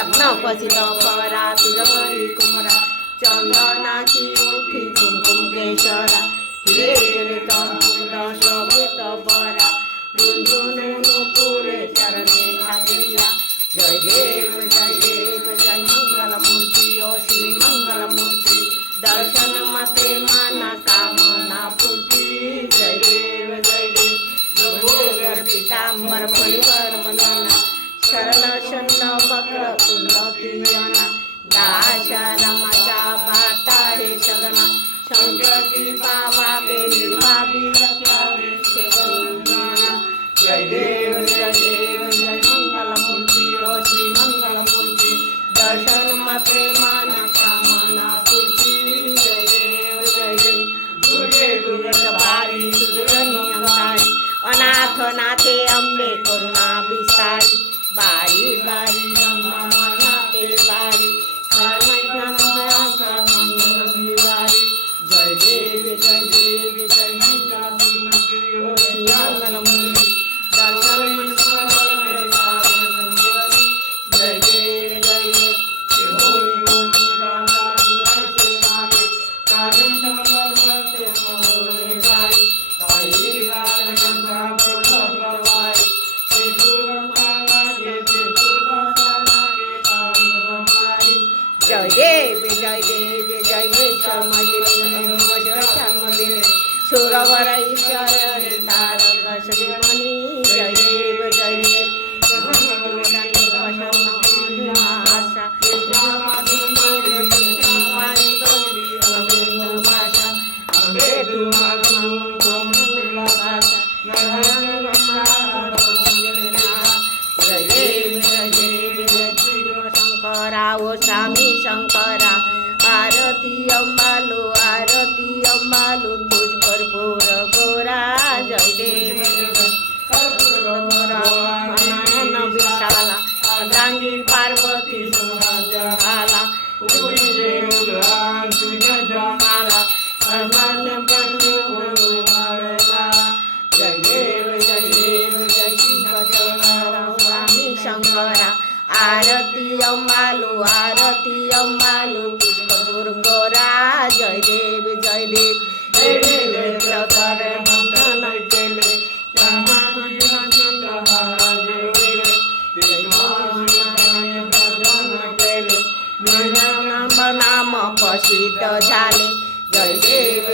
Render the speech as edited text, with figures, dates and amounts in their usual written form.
लग्न पसित परा तुझ करी कुमरा चंदनाची उठी कुमकुम केशरा हिरे हिरे शोभित बरा झुंझुनू पुरे चरणे ठाकिया जय देव जय मंगल मूर्ति ओ श्री मंगल मूर्ति दर्शन मते माना कामना पूर्ति जय देव गोगर पीतांबर परिवार वंदना शरण शरण वक्र तुलना दाशा रमाचा बाता हे सगना शंकरजी बाबा बेली भाभी जय देव जय मंगल मूर्ति ओ श्री मंगल मूर्ति दर्शन मते माना कामना पूर्ति जय देव दुर्गे दुर्गत भारी सुदुरनी अंगारी अनाथ नाथे अम्बे करुणा विस्तारी बारी बारी नाथे बारी जय देव जय मंगल मूर्ति दर्शन जय देव जय देव जय श्यामलिनी सुरवर ईश्वर तारक श्रीमणि जय देव शंकरा ओ स्वामी शंकरा आरती अम्बालू तुझ कर्पूर गोरा जय देव नयन विशाला अर्धांगी पार्वती सुहाला जय देव स्वामी शंकरा आरती अम्बालू तुझ कर्पूर गोरा जय देव नाम प्रसिद्ध झाले जय देव